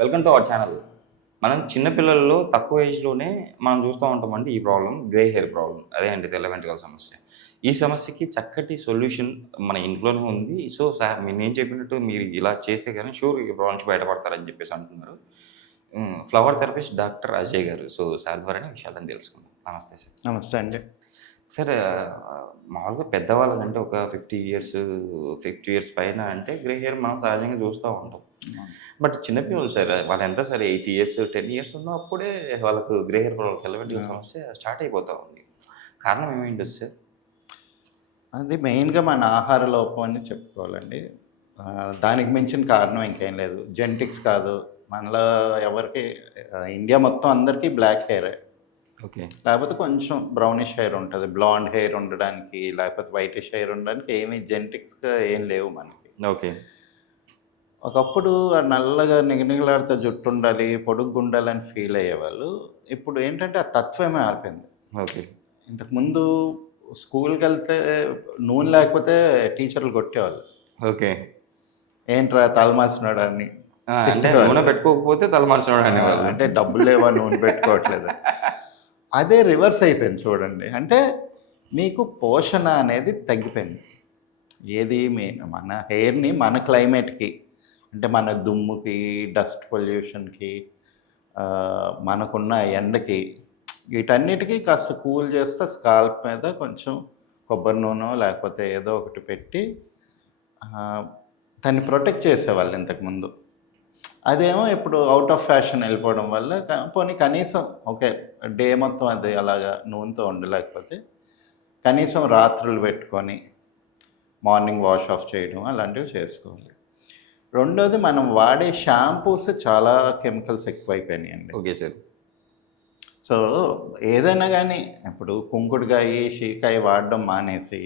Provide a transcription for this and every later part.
Welcome to our channel. మనం చిన్న పిల్లల్లో తక్కువ ఏజ్‌లోనే మనం చూస్తూ ఉంటామండి ఈ ప్రాబ్లమ్ గ్రే హెయిర్ ప్రాబ్లమ్. అదే అండి తెల్ల వెంట్రుకల సమస్య. ఈ సమస్యకి చక్కటి సొల్యూషన్ మన ఇంట్లోనే ఉంది. సో, నేను చెప్పినట్టు మీరు ఇలా చేస్తే గాని షూర్ ఈ ప్రాబ్లమ్ నుంచి బయటపడతారని చెప్పేసి అంటున్నారు. ఫ్లవర్ థెరపిస్ట్ డాక్టర్ అజయ్ గారు. సో, సార్ ద్వారానే విషయాలన్నీ తెలుసుకుందాం. నమస్తే సార్. నమస్తే అండి. సార్ మామూలుగా పెద్దవాళ్ళకంటే ఒక 50 ఇయర్స్ పైన అంటే గ్రే హెయిర్ మనం సహజంగా చూస్తూ ఉంటాం. బట్ చిన్నపిల్లలు సార్ వాళ్ళెంత సరే 8 ఇయర్స్, 10 ఇయర్స్ ఉన్నప్పుడే వాళ్ళకు గ్రే హెయిర్ ప్రాబ్లమ్ తెల్ల వెంట్రుకల సమస్య స్టార్ట్ అయిపోతా ఉంది. కారణం ఏమైండొచ్చు సార్? అది మెయిన్‌గా మన ఆహార లోపం అని చెప్పుకోవాలండి. దానికి మించిన కారణం ఇంకేం లేదు. జెనెటిక్స్ కాదు. మనలో ఎవరికి ఇండియా మొత్తం అందరికీ బ్లాక్ హెయిరే. ఓకే. లేకపోతే కొంచెం బ్రౌనిష్ హెయిర్ ఉంటుంది. బ్లాండ్ హెయిర్ ఉండడానికి, లేకపోతే వైటిష్ హెయిర్ ఉండడానికి ఏమి జెనెటిక్స్‌గా ఏం లేవు మనకి. ఓకే. ఒకప్పుడు ఆ నల్లగా నిగనిగలాడుతూ జుట్టు ఉండాలి, పొడుగ్గుండాలని ఫీల్ అయ్యేవాళ్ళు. ఇప్పుడు ఏంటంటే ఆ తత్వమే మారిపోయింది. ఓకే. ఇంతకుముందు స్కూల్‌కెళ్తే నూనె లేకపోతే టీచర్లు కొట్టేవాళ్ళు. ఓకే. ఏంట్రా తలమాసినోడా అని. అంటే నూనె పెట్టుకోకపోతే తలమార్చినోడు అనేవాళ్ళు. అంటే డబ్బులు లేవా నూనె పెట్టుకోవట్లేదు. అదే రివర్స్ అయిపోయింది చూడండి. అంటే మీకు పోషణ అనేది తగ్గిపోయింది. ఏది మన హెయిర్‌ని మన క్లైమేట్‌కి, అంటే మన దుమ్ముకి, డస్ట్ పొల్యూషన్‌కి, మనకున్న ఎండకి, వీటన్నిటికీ కాస్త కూల్ చేస్తే స్కాల్ప్ మీద కొంచెం కొబ్బరి నూనె లేకపోతే ఏదో ఒకటి పెట్టి దాన్ని ప్రొటెక్ట్ చేసేవాళ్ళు ఇంతకుముందు. అదేమో ఇప్పుడు అవుట్ ఆఫ్ ఫ్యాషన్ వెళ్ళిపోవడం వల్ల పోనీ కనీసం ఓకే డే మొత్తం అది అలాగా నూనెతో ఉండలేకపోతే కనీసం రాత్రులు పెట్టుకొని మార్నింగ్ వాష్ ఆఫ్ చేయడం అలాంటివి చేసుకోవాలి. రెండోది మనం వాడే షాంపూస్ చాలా కెమికల్స్ ఎక్కువైపోయినాయండి. Okay sir. సో ఏదైనా కానీ ఇప్పుడు కుంకుడుకాయ, షీకాయ వాడడం మానేసి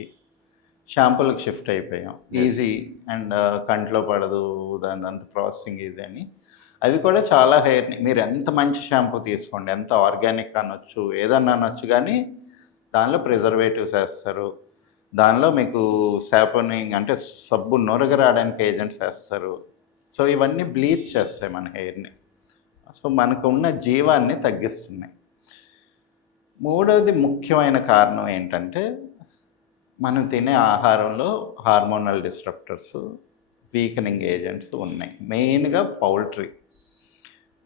షాంపూలకు షిఫ్ట్ అయిపోయాం. ఈజీ అండ్ కంట్లో పడదు, దాని అంత ప్రాసెసింగ్ ఈజీ అని. అవి కూడా చాలా హెయిర్ని మీరు ఎంత మంచి షాంపూ తీసుకోండి, ఎంత ఆర్గానిక్ అనొచ్చు, ఏదన్నా అనొచ్చు, కానీ దానిలో ప్రిజర్వేటివ్స్ వేస్తారు. దానిలో మీకు సాపోనింగ్ అంటే సబ్బు నొరగ రావడానికి ఏజెంట్స్ వేస్తారు. సో ఇవన్నీ బ్లీచ్ చేస్తాయి మన హెయిర్ని. సో మనకు ఉన్న జీవాన్ని తగ్గిస్తున్నాయి. మూడవది ముఖ్యమైన కారణం ఏంటంటే మనం తినే ఆహారంలో హార్మోనల్ డిస్ట్రప్టర్స్, వీకనింగ్ ఏజెంట్స్ ఉన్నాయి. మెయిన్గా పౌల్ట్రీ.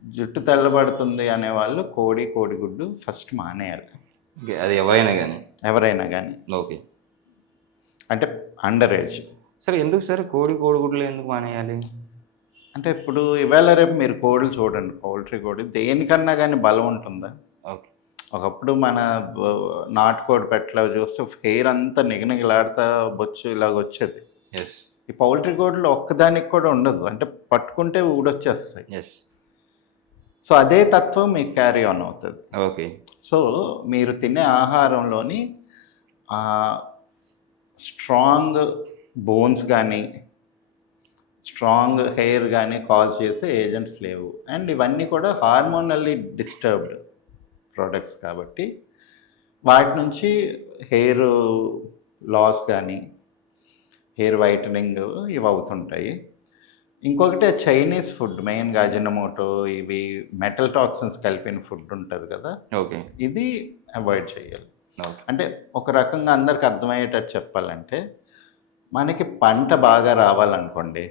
జుట్టు తెల్లబడుతుంది అనేవాళ్ళు కోడిగుడ్డు ఫస్ట్ మానేయాలి. ఓకే. అది ఎవరైనా కానీ. ఓకే. అంటే అండర్ ఏజ్. సరే ఎందుకు సార్ కోడిగుడ్లు ఎందుకు మానేయాలి? అంటే ఇప్పుడు ఇవాళ రేపు మీరు కోడులు చూడండి, పౌల్ట్రీ కోడి దేనికన్నా కానీ బలం ఉంటుందా? ఓకే. ఒకప్పుడు మన నాటుకోడి పెట్టలో చూస్తే హెయిర్ అంతా నిగనిగలాడుతా బొచ్చు ఇలాగ వచ్చేది. ఎస్. ఈ పౌల్ట్రీ కోడిలో ఒక్కదానికి కూడా ఉండదు, అంటే పట్టుకుంటే ఊడొచ్చేస్తాయి. ఎస్. సో అదే తత్వం మీకు క్యారీ ఆన్ అవుతుంది. ఓకే. సో మీరు తినే ఆహారంలోని స్ట్రాంగ్ బోన్స్ కానీ స్ట్రాంగ్ హెయిర్ కానీ కాజ్ చేసే ఏజెంట్స్ లేవు. అండ్ ఇవన్నీ కూడా హార్మోనల్లీ డిస్టర్బ్డ్ ప్రోడక్ట్స్ కాబట్టి వాటి నుంచి హెయిర్ లాస్ కానీ హెయిర్ వైటనింగ్ ఇవి అవుతుంటాయి. ఇంకొకటి చైనీస్ ఫుడ్, మెయిన్గా అజినోమోటో, ఇవి మెటల్ టాక్సిన్స్ కలిపిన ఫుడ్ ఉంటుంది కదా. ఓకే. ఇది అవాయిడ్ చేయాలి. ఓకే. అంటే ఒక రకంగా అందరికి అర్థమయ్యేటట్టు చెప్పాలంటే మనకి పంట బాగా రావాలనుకోండి,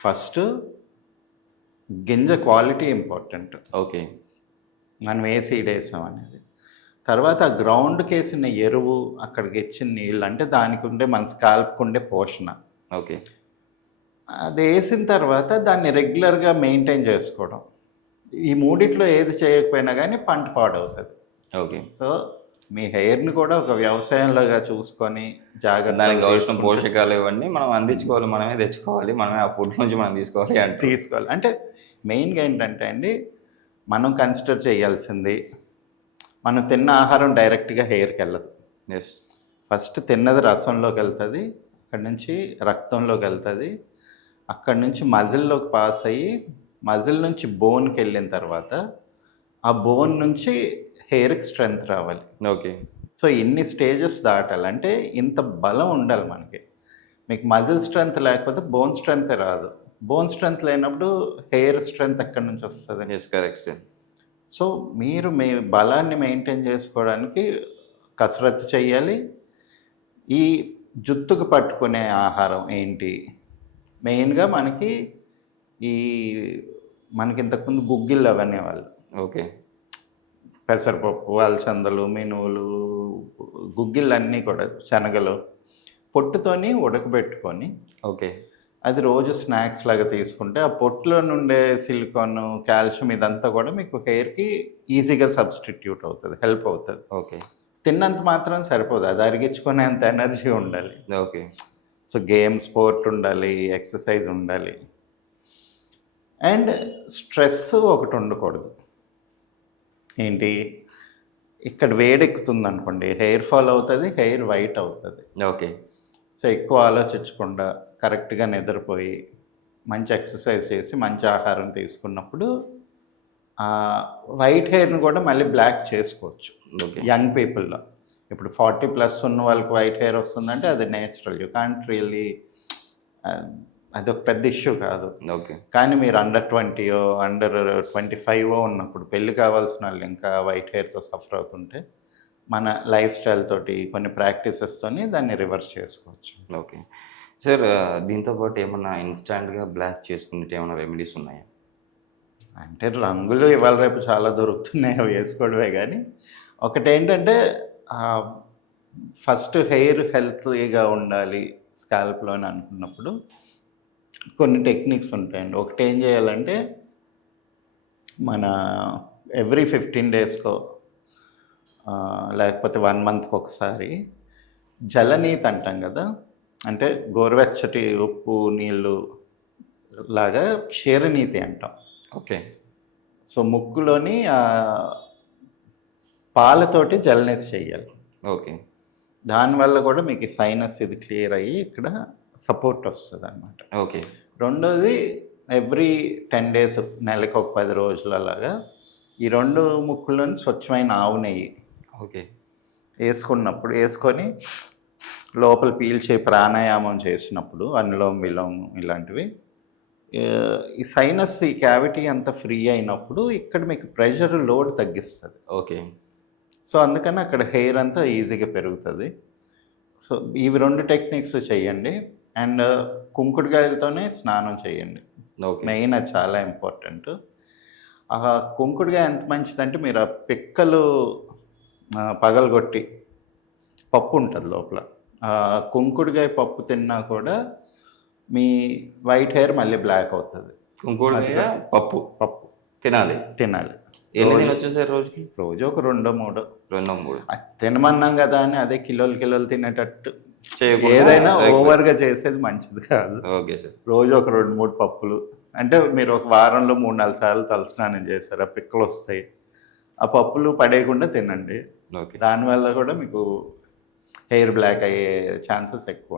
ఫస్ట్ గింజ క్వాలిటీ ఇంపార్టెంట్. ఓకే. మనం ఏ సీడ్ వేసాం అనేది. తర్వాత ఆ గ్రౌండ్కి వేసిన ఎరువు, అక్కడికి ఇచ్చిన నీళ్ళు, అంటే దానికి ఉండే మన స్కాల్ప్కి ఉండే పోషణ. ఓకే. అది వేసిన తర్వాత దాన్ని రెగ్యులర్గా మెయింటైన్ చేసుకోవడం. ఈ మూడిట్లో ఏది చేయకపోయినా కానీ పంట పాడవుతుంది. ఓకే. సో మీ హెయిర్ని కూడా ఒక వ్యవసాయంలాగా చూసుకొని దానికి కావాల్సిన జాగ్రత్తగా పోషకాలు ఇవన్నీ మనం అందించుకోవాలి, మనమే తెచ్చుకోవాలి, మనమే ఆ ఫుడ్ నుంచి మనం తీసుకోవాలి. అంటే మెయిన్గా ఏంటంటే అండి, మనం కన్సిడర్ చేయాల్సింది మనం తిన్న ఆహారం డైరెక్ట్గా హెయిర్కి వెళ్ళదు. ఎస్. ఫస్ట్ తిన్నది రసంలోకి వెళ్తుంది, అక్కడి నుంచి రక్తంలోకి వెళ్తుంది, అక్కడి నుంచి మజిల్లోకి పాస్ అయ్యి మజిల్ నుంచి బోన్కి వెళ్ళిన తర్వాత ఆ బోన్ నుంచి హెయిర్కి స్ట్రెంగ్త్ రావాలి. ఓకే. సో ఇన్ని స్టేజెస్ దాటాలి, అంటే ఇంత బలం ఉండాలి మనకి. మీకు మజిల్ స్ట్రెంగ్త్ లేకపోతే బోన్ స్ట్రెంగ్త్ రాదు. బోన్ స్ట్రెంత్ లేనప్పుడు హెయిర్ స్ట్రెంత్ ఎక్కడి నుంచి వస్తుంది? Yes, correct sir. సో మీరు మీ బలాన్ని మెయింటైన్ చేసుకోవడానికి కసరత్తు చేయాలి. ఈ జుత్తుకు పట్టుకునే ఆహారం ఏంటి? మెయిన్గా మనకి ఇంతకుముందు గుగ్గిళ్ళు అవన్నీ వాళ్ళు ఓకే. పెసరపప్పు, అలసందలు, మినువులు, గుగ్గిళ్ళు అన్నీ కూడా శనగలు పొట్టుతోని ఉడకబెట్టుకొని ఓకే. అది రోజు స్నాక్స్ లాగా తీసుకుంటే ఆ పొట్టులో నుండే సిలికాన్, కాల్షియం ఇదంతా కూడా మీకు హెయిర్కి ఈజీగా సబ్స్టిట్యూట్ అవుతుంది, హెల్ప్ అవుతుంది. ఓకే. తిన్నంత మాత్రం సరిపోదు, అది అరిగించుకునేంత ఎనర్జీ ఉండాలి. ఓకే. సో గేమ్, స్పోర్ట్ ఉండాలి, ఎక్సర్సైజ్ ఉండాలి, అండ్ స్ట్రెస్ ఒకటి ఉండకూడదు. ఏంటి, ఇక్కడ వేడెక్కుతుంది అనుకోండి, హెయిర్ ఫాల్ అవుతుంది, హెయిర్ వైట్ అవుతుంది. ఓకే. సో ఎక్కువ ఆలోచించకుండా కరెక్ట్గా నిద్రపోయి మంచి ఎక్సర్సైజ్ చేసి మంచి ఆహారం తీసుకున్నప్పుడు వైట్ హెయిర్ని కూడా మళ్ళీ బ్లాక్ చేసుకోవచ్చు. ఓకే. యంగ్ పీపుల్లో ఇప్పుడు 40+ ఉన్న వాళ్ళకి వైట్ హెయిర్ వస్తుందంటే అది నేచురల్, యూ కాంట్ రియల్లీ, అదొక పెద్ద ఇష్యూ కాదు. ఓకే. కానీ మీరు అండర్ 20 అండర్ 25 ఉన్నప్పుడు పెళ్ళి కావాల్సిన వాళ్ళు ఇంకా వైట్ హెయిర్తో సఫర్ అవుతుంటే మన లైఫ్ స్టైల్ తోటి కొన్ని ప్రాక్టీసెస్తోని దాన్ని రివర్స్ చేసుకోవచ్చు. Okay sir. దీంతో పాటు ఏమన్నా ఇన్స్టాంట్గా బ్లాక్ చేసుకునేటి ఏమైనా రెమెడీస్ ఉన్నాయా? అంటే రంగులు ఇవాళ రేపు చాలా దొరుకుతున్నాయి, అవి వేసుకోవడమే. కానీ ఒకటేంటంటే ఫస్ట్ హెయిర్ హెల్తీగా ఉండాలి స్కాల్ప్లో అని అనుకున్నప్పుడు కొన్ని టెక్నిక్స్ ఉంటాయండి. ఒకటి ఏం చేయాలంటే మన ఎవ్రీ 15 డేస్కో లేకపోతే 1 మంత్కి ఒకసారి జలనీతి అంటాం కదా, అంటే గోరువెచ్చటి ఉప్పు నీళ్ళు లాగా క్షీరనీతి అంటాం. ఓకే. సో ముక్కులోని పాలతోటి జలనీతి చేయాలి. ఓకే. దానివల్ల కూడా మీకు సైనస్ ఇది క్లియర్ అయ్యి ఇక్కడ సపోర్ట్ వస్తుంది అన్నమాట. ఓకే. రెండోది ఎవ్రీ 10 డేస్, నెలకు ఒక 10 రోజులు అలాగా ఈ 2 ముక్కుల్లోని స్వచ్ఛమైన ఆవు నెయ్యి ఓకే వేసుకొని లోపల పీల్చే ప్రాణాయామం చేసినప్పుడు అనులోమ విలోమం ఇలాంటివి, ఈ సైనస్ ఈ క్యావిటీ అంతా ఫ్రీ అయినప్పుడు ఇక్కడ మీకు ప్రెషర్ లోడ్ తగ్గిస్తుంది. ఓకే. సో అందుకని అక్కడ హెయిర్ అంతా ఈజీగా పెరుగుతుంది. సో ఇవి 2 టెక్నిక్స్ చేయండి. అండ్ కుంకుడుకాయలతోనే స్నానం చేయండి. ఓకే. మెయిన్ అది చాలా ఇంపార్టెంట్. ఆ కుంకుడుకాయ ఎంత మంచిదంటే మీరు ఆ పిక్కలు పగలగొట్టి పప్పు ఉంటుంది లోపల, ఆ కుంకుడుకాయ పప్పు తిన్నా కూడా మీ వైట్ హెయిర్ మళ్ళీ బ్లాక్ అవుతుంది. కుంకుడుకాయ పప్పు తినాలి. ఎన్ని తినొచ్చు సార్ రోజుకి? రోజు ఒక 2-3. 2-3 తినమన్నాం కదా అని అదే కిలోలు తినేటట్టు చేయకుండా ఏదైనా ఓవర్గా చేసేది మంచిది కాదు. Okay sir. రోజు ఒక 2-3 పప్పులు, అంటే మీరు ఒక వారంలో 3-4 సార్లు తలస్నానం చేస్తారు, ఆ పిక్కలు వస్తాయి, ఆ పప్పులు పడేయకుండా తినండి. ఓకే. దానివల్ల కూడా మీకు హెయిర్ బ్లాక్ అయ్యే ఛాన్సెస్ ఎక్కువ.